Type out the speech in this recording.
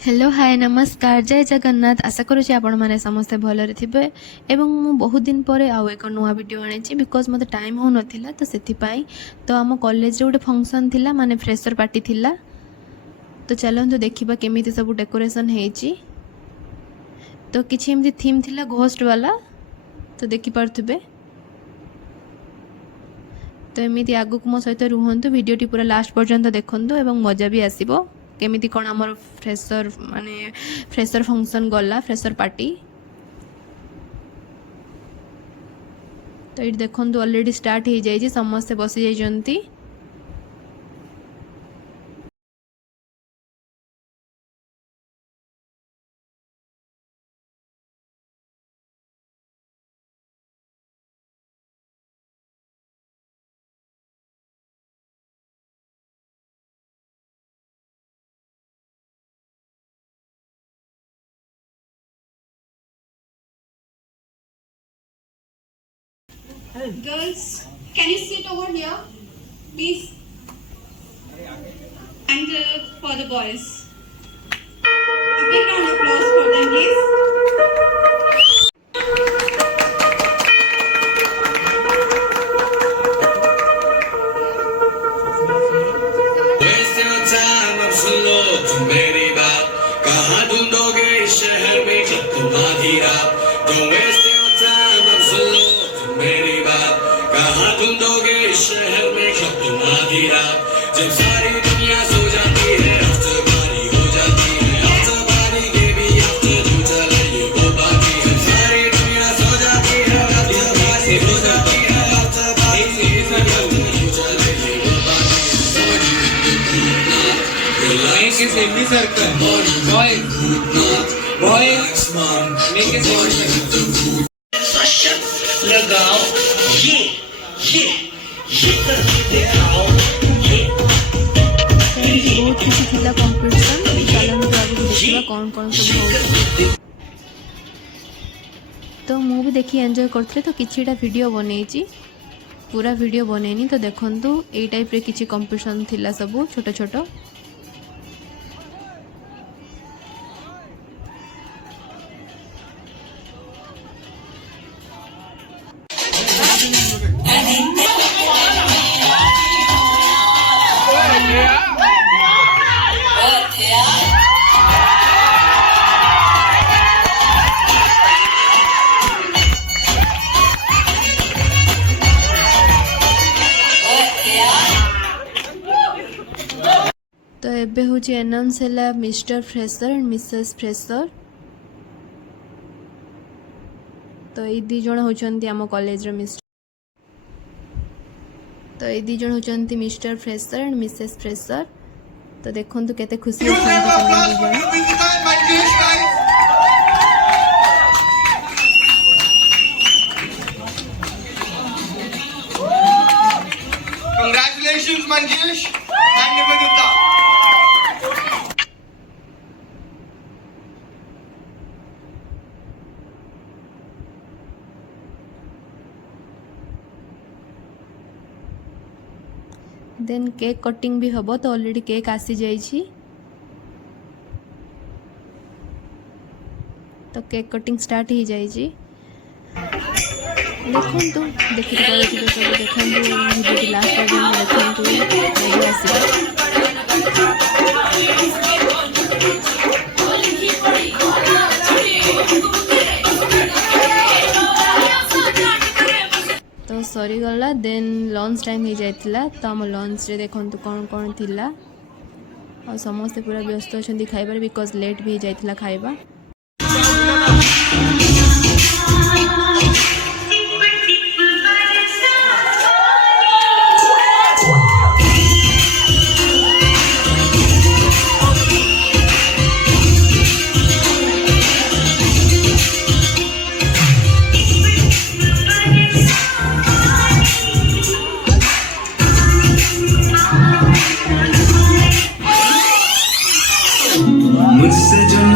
Hello hi नमस्कार जय जगन्नाथ आशा करुँच आपण मैंने समस्ते भलरे थे एवं बहुत दिन पर आउ एक नुआ वीडियो आनी बिकज मत टाइम हो नाला तो से तो आम कॉलेज गोटे फंक्शन थिला माने फ्रेशर पार्टी थिला तो चलते देखा केमी सब डेकोरेशन होती तो किसी एमती थीम थिला घोस्ट वाला तो देखिपे तो एमती आगक मो सहित रुहतु वीडियोटी पूरा लास्ट पर्यंत देखु एवं मजा भी आसब केमिति कौन आमर फ्रेशर माने फ्रेशर फंक्शन गला फ्रेशर पार्टी तो ये देखो ऑलरेडी स्टार्ट हो जाए समस्ते बसी जाइए Girls, can you sit over here, please? And for the boys, a big round of applause for them, please. Waste your time, अब सुन लो तुम मेरी बात कहाँ ढूंढोगे इस शहर में जब तुम आधी रात Don't waste your time, अब सुन लो तुम मेरी बात कहाँ ढूंढोगे इस शहर में जब तुम आधी रात जब सारी दुनिया सो जाती है after party हो जाती है after party के भी after जो चला ये वो बाकी है सारी दुनिया सो जाती है after party हो जाती है after party के भी जो चला ये वो बाकी है Make it semi circle. Boy. Make it semi circle. लगाओ ये कर दिखाओ ये बहुत किसी थिला कंपटीशन चलन आगे देखा कौन कौन सब तो मु भी देखी एंजॉय करते तो किछिटा वीडियो बनई पूरा वीडियो बनैनी तो देखंतु ए टाइप रे किछि कंपटीशन थिला सब छोट छोट तो एबे हूँ अनाउंस है mister fresher and Mrs fresher तो ये दी जन होचंती आम कॉलेज रो मिस्टर तो ये दी जन होचंती mister fresher and Mrs fresher तो देखंतु केते खुशी Congratulations, Manjesh and Nivedita. Then cake cutting भी हम तो ऑलरेडी केक आसी जाइए तो केक कटिंग स्टार्ट हो जाइए देखु देखी सब देखु वीडियो लास्ट पर्यटन देखु तो सरी गला देन लंच टाइम हो जाता तो आम लंच रे देखु कौन कौन थिला और समस्ते पूरा व्यस्त अच्छा खाइबार बिकज लेट भी जाइथिला खाइबा मुझसे जो